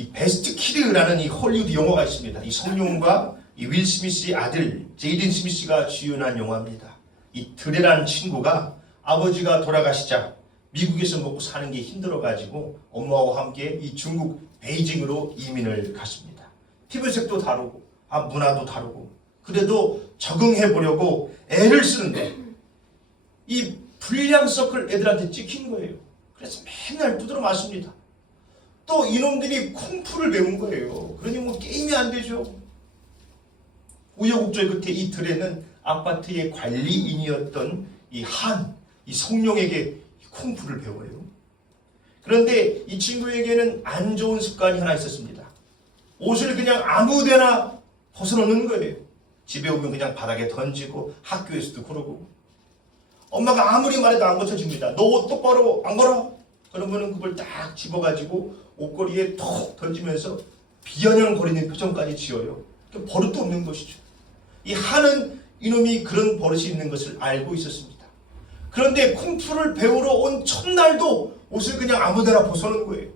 이 베스트 키드라는 이 헐리우드 영화가 있습니다. 이 성룡과 이 윌 스미스의 아들 제이든 스미스가 주연한 영화입니다. 이 드레라는 친구가 아버지가 돌아가시자 미국에서 먹고 사는 게 힘들어가지고 엄마와 함께 이 중국 베이징으로 이민을 갔습니다. 피부색도 다르고 문화도 다르고 그래도 적응해 보려고 애를 쓰는데 이 불량 서클 애들한테 찍힌 거예요. 그래서 맨날 두드러 맞습니다. 또 이놈들이 쿵푸를 배운 거예요. 그러니 뭐 게임이 안 되죠. 우여곡절 끝에 이 드레는 아파트의 관리인이었던 이 성룡에게 쿵푸를 배워요. 그런데 이 친구에게는 안 좋은 습관이 하나 있었습니다. 옷을 그냥 아무데나 벗어놓는 거예요. 집에 오면 그냥 바닥에 던지고 학교에서도 그러고 엄마가 아무리 말해도 안 고쳐집니다. 너 옷 똑바로 안 걸어? 그러면은 그걸 딱 집어가지고 옷걸이에 톡 던지면서 비아냥거리는 표정까지 지어요. 버릇도 없는 것이죠. 이 한은 이놈이 그런 버릇이 있는 것을 알고 있었습니다. 그런데 쿵푸를 배우러 온 첫날도 옷을 그냥 아무데나 벗어놓은 거예요.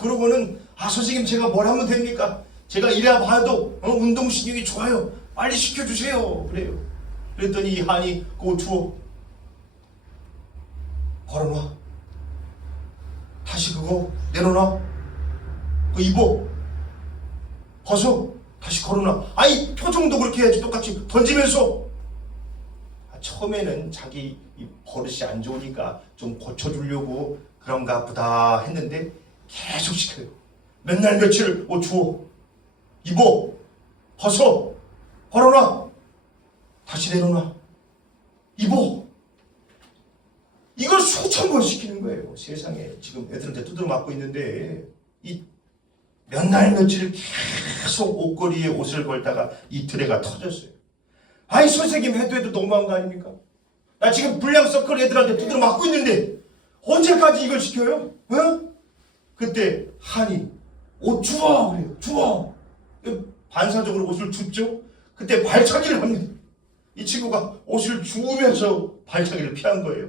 그러고는 선생님 제가 뭘 하면 됩니까? 제가 이래야 봐도 운동신경이 좋아요. 빨리 시켜주세요. 그래요. 그랬더니 이 한이 그거 주워 걸어놔. 다시 그거 내려놔. 그거 입어. 벗어. 다시 걸어놔. 이 표정도 그렇게 해야지. 똑같이 던지면서. 처음에는 자기 이 버릇이 안 좋으니까 좀 고쳐주려고 그런가 보다 했는데 계속 시켜요. 맨날 며칠 옷 주워. 입어. 벗어. 걸어놔. 다시 내려놔. 입어. 이걸 수천 번 시키는 거예요. 세상에 지금 애들한테 두드려 맞고 있는데 이 몇 날 며칠 계속 옷걸이에 옷을 걸다가 이 드레가 터졌어요. 선생님 해도 너무한 거 아닙니까? 나 지금 불량 서클 애들한테 두드려 맞고 있는데 언제까지 이걸 시켜요? 그때 한이 옷 주워 그래요. 주워. 반사적으로 옷을 줍죠. 그때 발차기를 합니다. 이 친구가 옷을 주우면서 발차기를 피한 거예요.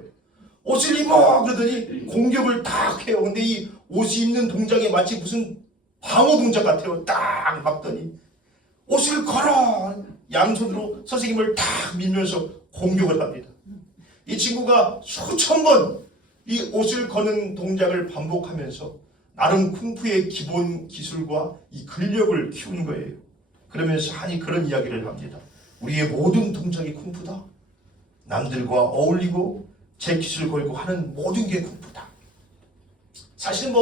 옷을 입어 그러더니 공격을 딱 해요. 근데 이 옷이 입는 동작이 마치 무슨 방어 동작 같아요. 딱 막더니 옷을 걸어 양손으로 선생님을 딱 밀면서 공격을 합니다. 이 친구가 수천 번 이 옷을 거는 동작을 반복하면서 나름 쿵푸의 기본 기술과 이 근력을 키우는 거예요. 그러면서 한이 그런 이야기를 합니다. 우리의 모든 동작이 쿵푸다. 남들과 어울리고 제 기술 걸고 하는 모든 게 쿵푸다. 사실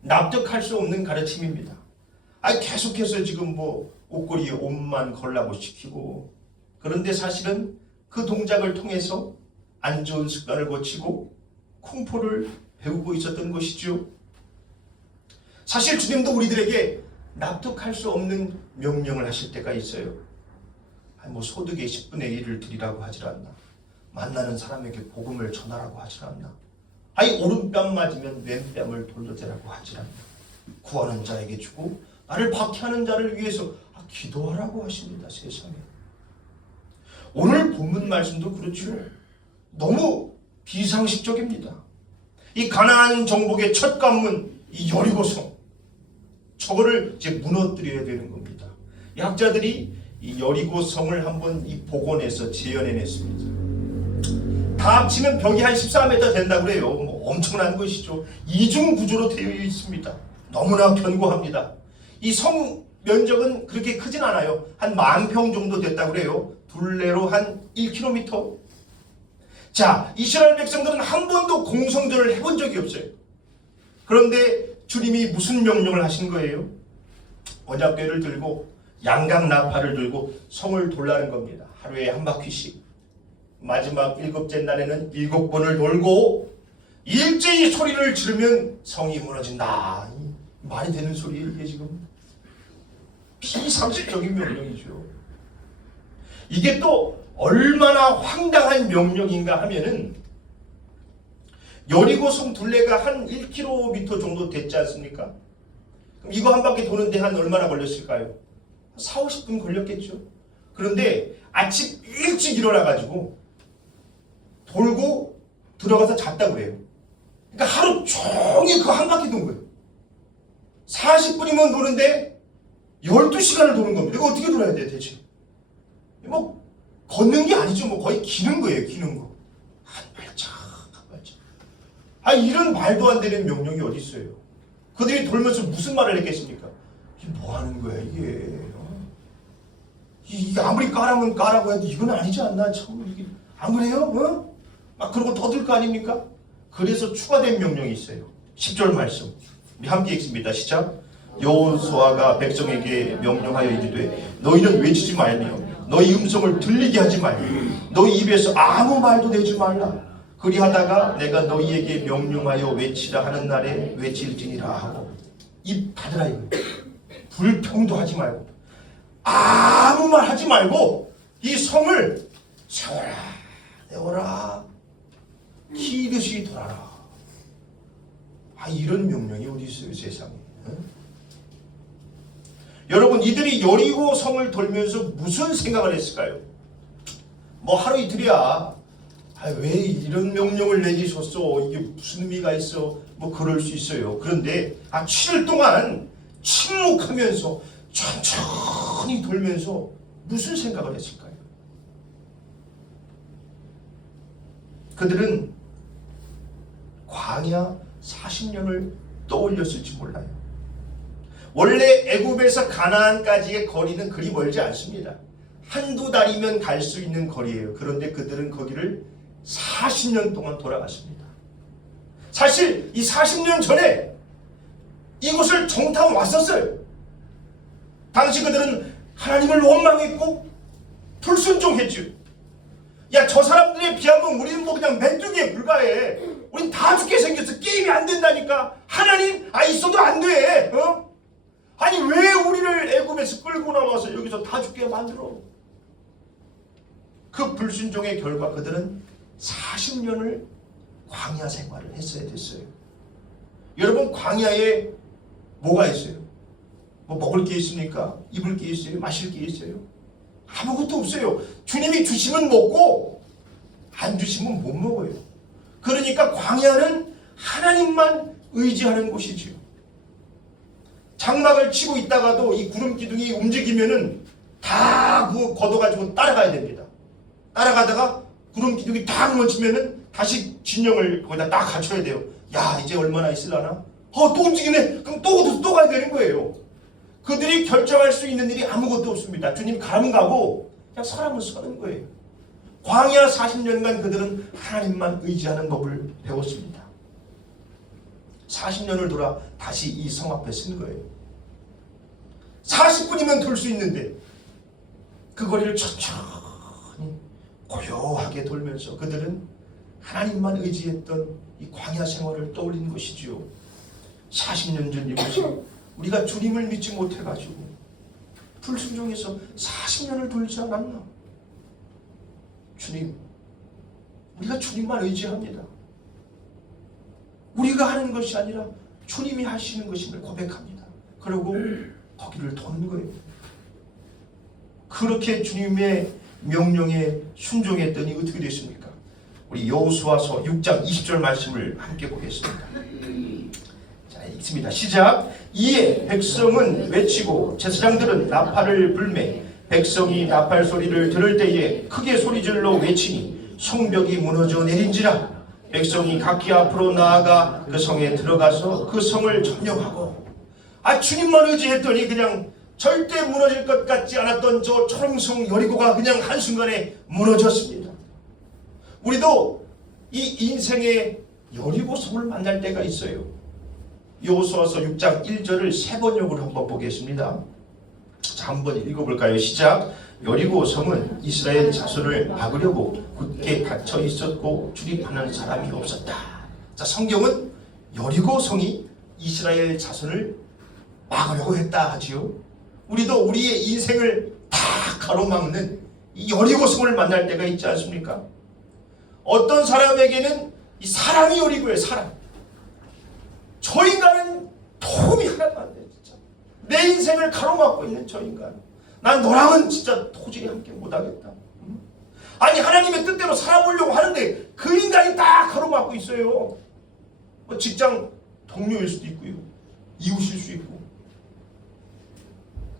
납득할 수 없는 가르침입니다. 계속해서 지금 옷걸이에 옷만 걸라고 시키고 그런데 사실은 그 동작을 통해서 안 좋은 습관을 고치고 쿵푸를 배우고 있었던 것이죠. 사실 주님도 우리들에게 납득할 수 없는 명령을 하실 때가 있어요. 소득의 10분의 1을 드리라고 하질 않나. 만나는 사람에게 복음을 전하라고 하질 않나. 오른뺨 맞으면 왼뺨을 돌려대라고 하질 않나. 구하는 자에게 주고 나를 박해하는 자를 위해서 기도하라고 하십니다. 세상에. 오늘 본문 말씀도 그렇죠. 너무 비상식적입니다. 이 가나안 정복의 첫 관문 이 여리고성 저거를 이제 무너뜨려야 되는 겁니다. 약자들이 이 여리고성을 한번 이 복원해서 재현해냈습니다. 다 합치면 벽이 한 14m 된다고 그래요. 엄청난 것이죠. 이중 구조로 되어 있습니다. 너무나 견고합니다. 이 성 면적은 그렇게 크진 않아요. 한 10,000평 정도 됐다고 그래요. 둘레로 한 1km. 자, 이스라엘 백성들은 한 번도 공성전을 해본 적이 없어요. 그런데 주님이 무슨 명령을 하신 거예요? 언약궤를 들고 양각 나팔을 들고 성을 돌라는 겁니다. 하루에 한 바퀴씩. 마지막 7째 날에는 7번을 돌고 일제히 소리를 지르면 성이 무너진다. 말이 되는 소리예요, 이게 지금. 비상식적인 명령이죠. 이게 또 얼마나 황당한 명령인가 하면은 여리고성 둘레가 한 1km 정도 됐지 않습니까? 그럼 이거 한 바퀴 도는데 한 얼마나 걸렸을까요? 40-50분 걸렸겠죠. 그런데 아침 일찍 일어나가지고 돌고 들어가서 잤다고 그래요. 그러니까 하루 종일 그 한 바퀴 돈 거예요. 40분이면 도는데 12시간을 도는 겁니다. 이거 어떻게 돌아야 돼 대체? 뭐 걷는 게 아니죠. 뭐 거의 기는 거예요. 기는 거. 한 발짝 한 발짝. 이런 말도 안 되는 명령이 어디 있어요? 그들이 돌면서 무슨 말을 했겠습니까? 이게 뭐 하는 거야 이게? 이게 아무리 까라면 까라고 해도 이건 아니지 않나? 참 이게 안 그래요? 막 그러고 더들 거 아닙니까? 그래서 추가된 명령이 있어요. 10절 말씀. 우리 함께 읽습니다. 시작. 여호수아가 백성에게 명령하여 이르되 너희는 외치지 말며 너희 음성을 들리게 하지 말며 너희 입에서 아무 말도 내지 말라. 그리하다가 내가 너희에게 명령하여 외치라 하는 날에 외칠지니라 하고. 입 닫으라 이거. 불평도 하지 말고 아무 말 하지 말고 이 성을 세워라 내워라 기듯이 돌아라. 이런 명령이 어디 있어요 세상에? 여러분 이들이 여리고 성을 돌면서 무슨 생각을 했을까요? 뭐 하루 이틀이야. 왜 이런 명령을 내리셨어? 이게 무슨 의미가 있어? 뭐 그럴 수 있어요. 그런데 7일 동안 침묵하면서 천천히 돌면서 무슨 생각을 했을까요? 그들은 광야 40년을 떠올렸을지 몰라요. 원래 애굽에서 가나안까지의 거리는 그리 멀지 않습니다. 한두 달이면 갈 수 있는 거리예요. 그런데 그들은 거기를 40년 동안 돌아갔습니다. 사실 이 40년 전에 이곳을 정탐 왔었어요. 당시 그들은 하나님을 원망했고 불순종했죠. 야, 저 사람들에 비하면 우리는 뭐 그냥 메뚜기에 불과해. 우린 다 죽게 생겼어. 게임이 안 된다니까. 하나님 있어도 안 돼. 아니 왜 우리를 애굽에서 끌고 나와서 여기서 다 죽게 만들어? 그 불순종의 결과 그들은 40년을 광야 생활을 했어야 됐어요. 여러분 광야에 뭐가 있어요? 뭐 먹을 게 있습니까? 입을 게 있어요? 마실 게 있어요? 아무것도 없어요. 주님이 주시면 먹고 안 주시면 못 먹어요. 그러니까 광야는 하나님만 의지하는 곳이지요. 장막을 치고 있다가도 이 구름 기둥이 움직이면은 다 그 걷어가지고 따라가야 됩니다. 따라가다가 구름 기둥이 딱 멈추면은 다시 진영을 거기다 딱 갖춰야 돼요. 야, 이제 얼마나 있을라나? 또 움직이네. 그럼 또 가야 되는 거예요. 그들이 결정할 수 있는 일이 아무것도 없습니다. 주님 가면 가고 그냥 서라면 서는 거예요. 광야 40년간 그들은 하나님만 의지하는 법을 배웠습니다. 40년을 돌아 다시 이 성 앞에 쓴 거예요. 40분이면 돌 수 있는데 그 거리를 천천히 고요하게 돌면서 그들은 하나님만 의지했던 이 광야 생활을 떠올린 것이지요. 40년 전 이것이 우리가 주님을 믿지 못해가지고 불순종해서 40년을 돌지 않았나? 주님, 우리가 주님만 의지합니다. 우리가 하는 것이 아니라 주님이 하시는 것임을 고백합니다. 그리고 거기를 도는 거예요. 그렇게 주님의 명령에 순종했더니 어떻게 됐습니까? 우리 여호수아서 6장 20절 말씀을 함께 보겠습니다. 자, 읽습니다. 시작. 이에 백성은 외치고 제사장들은 나팔을 불매 백성이 나팔 소리를 들을 때에 크게 소리질러 외치니 성벽이 무너져 내린지라. 백성이 각기 앞으로 나아가 그 성에 들어가서 그 성을 점령하고. 주님만 의지했더니 그냥 절대 무너질 것 같지 않았던 저 초롱성 여리고가 그냥 한순간에 무너졌습니다. 우리도 이 인생의 여리고 성을 만날 때가 있어요. 여호수아서 6장 1절을 세 번역으로 한번 보겠습니다. 자, 한번 읽어볼까요? 시작. 여리고 성은 이스라엘 자손을 막으려고 굳게 닫혀 있었고 출입하는 사람이 없었다. 자, 성경은 여리고 성이 이스라엘 자손을 막으려고 했다 하지요. 우리도 우리의 인생을 다 가로막는 이 여리고 성을 만날 때가 있지 않습니까? 어떤 사람에게는 이 사람이 여리고예요. 사람. 저 인간은 도움이 하나도 안 돼. 진짜 내 인생을 가로막고 있는 저 인간. 난 너랑은 진짜 도저히 함께 못하겠다. 아니 하나님의 뜻대로 살아보려고 하는데 그 인간이 딱 가로막고 있어요. 직장 동료일 수도 있고요. 이웃일 수 있고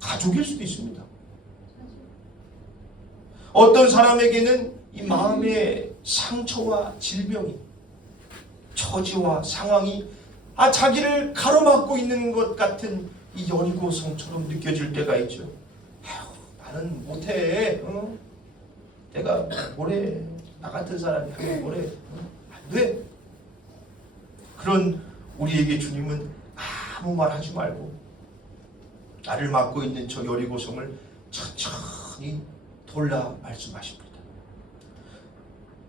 가족일 수도 있습니다. 어떤 사람에게는 이 마음의 상처와 질병이, 처지와 상황이 자기를 가로막고 있는 것 같은 이 여리고성처럼 느껴질 때가 있죠. 나는 못해. 내가 뭐래. 나 같은 사람이 하면 뭐래. 안 돼. 그런 우리에게 주님은 아무 말 하지 말고 나를 막고 있는 저 여리고성을 천천히 돌라 말씀하십니다.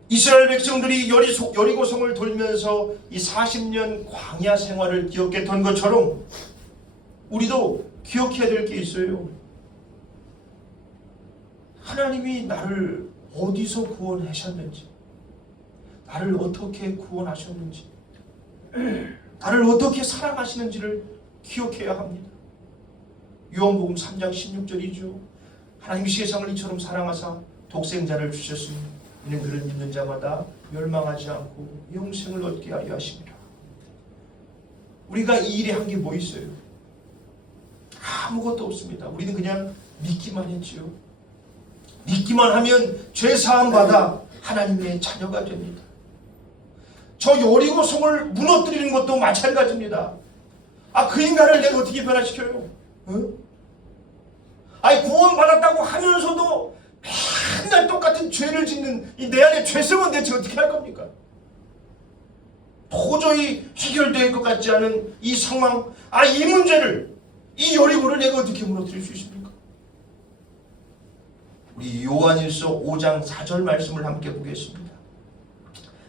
이스라엘 백성들이 여리고성을 돌면서 이 40년 광야 생활을 기억했던 것처럼 우리도 기억해야 될 게 있어요. 하나님이 나를 어디서 구원하셨는지, 나를 어떻게 구원하셨는지, 나를 어떻게 사랑하시는지를 기억해야 합니다. 요한복음 3장 16절이죠. 하나님이 세상을 이처럼 사랑하사 독생자를 주셨으니 이는 그를 믿는 자마다 멸망하지 않고 영생을 얻게 하려 하심이라. 우리가 이 일에 한 게 뭐 있어요? 아무것도 없습니다. 우리는 그냥 믿기만 했지요. 믿기만 하면 죄사함 받아 하나님의 자녀가 됩니다. 저 여리고성을 무너뜨리는 것도 마찬가지입니다. 그 인간을 내가 어떻게 변화시켜요? 구원받았다고 하면서도 맨날 똑같은 죄를 짓는 이 내 안에 죄성은 대체 어떻게 할 겁니까? 도저히 해결될 것 같지 않은 이 상황, 이 문제를, 이 여리고를 내가 어떻게 무너뜨릴 수 있습니까? 우리 요한일서 5장 4절 말씀을 함께 보겠습니다.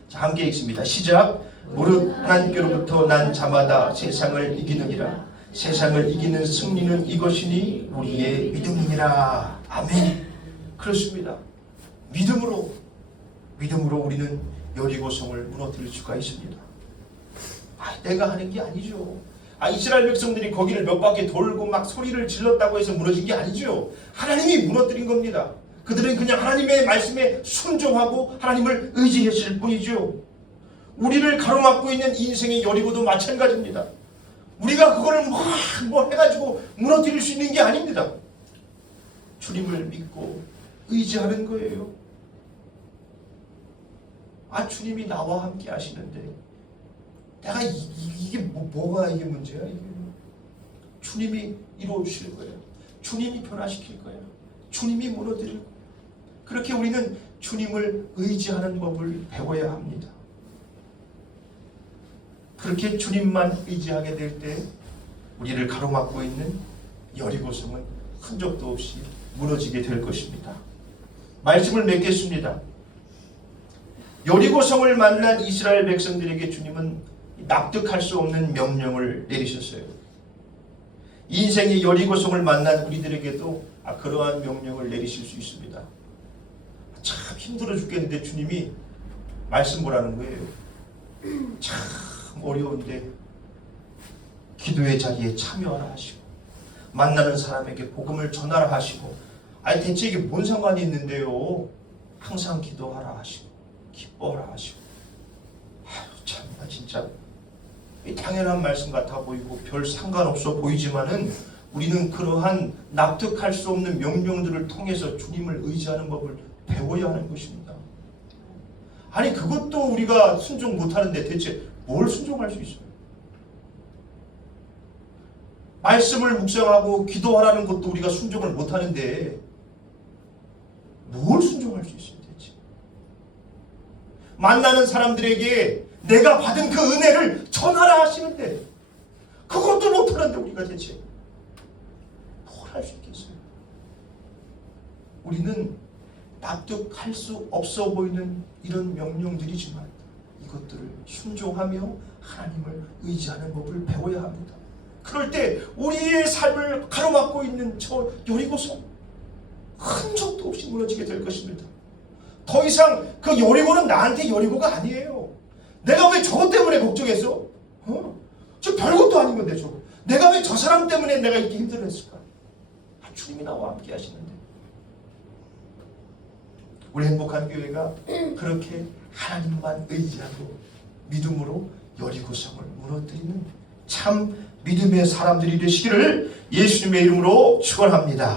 자, 함께 읽습니다. 시작. 무릇 하나님께로부터 난 자마다 세상을 이기느니라. 세상을 이기는 승리는 이것이니 우리의 믿음이니라. 아멘. 그렇습니다. 믿음으로 우리는 여리고성을 무너뜨릴 수가 있습니다. 내가 하는 게 아니죠. 이스라엘 백성들이 거기를 몇 바퀴 돌고 막 소리를 질렀다고 해서 무너진 게 아니죠. 하나님이 무너뜨린 겁니다. 그들은 그냥 하나님의 말씀에 순종하고 하나님을 의지했을 뿐이죠. 우리를 가로막고 있는 인생의 여리고도 마찬가지입니다. 우리가 그거를 뭐 해가지고 무너뜨릴 수 있는 게 아닙니다. 주님을 믿고 의지하는 거예요. 주님이 나와 함께 하시는데 내가 이게 뭐가 이게 문제야? 이게 주님이 이루어 주실 거예요. 주님이 변화시킬 거예요. 주님이 무너뜨릴 거예요. 그렇게 우리는 주님을 의지하는 법을 배워야 합니다. 그렇게 주님만 의지하게 될 때 우리를 가로막고 있는 여리고성은 흔적도 없이 무너지게 될 것입니다. 말씀을 맺겠습니다. 여리고성을 만난 이스라엘 백성들에게 주님은 납득할 수 없는 명령을 내리셨어요. 인생의 여리고성을 만난 우리들에게도 그러한 명령을 내리실 수 있습니다. 참 힘들어 죽겠는데 주님이 말씀 보라는 거예요. 참 어려운데 기도의 자리에 참여하라 하시고 만나는 사람에게 복음을 전하라 하시고 대체 이게 뭔 상관이 있는데요. 항상 기도하라 하시고 기뻐하라 하시고 참나 진짜 당연한 말씀 같아 보이고 별 상관없어 보이지만은 우리는 그러한 납득할 수 없는 명령들을 통해서 주님을 의지하는 법을 배워야 하는 것입니다. 그것도 우리가 순종 못하는데 대체 뭘 순종할 수 있어요? 말씀을 묵상하고 기도하라는 것도 우리가 순종을 못하는데 뭘 순종할 수 있어요 대체? 만나는 사람들에게 내가 받은 그 은혜를 전하라 하시는데 그것도 못하는데 우리가 대체 뭘 할 수 있겠어요? 우리는 납득할 수 없어 보이는 이런 명령들이지만 이것들을 순종하며 하나님을 의지하는 법을 배워야 합니다. 그럴 때 우리의 삶을 가로막고 있는 저 여리고성 흔적도 없이 무너지게 될 것입니다. 더 이상 그 여리고는 나한테 여리고가 아니에요. 내가 왜 저것 때문에 걱정했어? 저 별것도 아닌 건데 저거. 내가 왜 저 사람 때문에 내가 이렇게 힘들었을까? 주님이 나와 함께 하시는데 우리 행복한 교회가 그렇게 하나님만 의지하고 믿음으로 여리고성을 무너뜨리는 참 믿음의 사람들이 되시기를 예수님의 이름으로 축원합니다.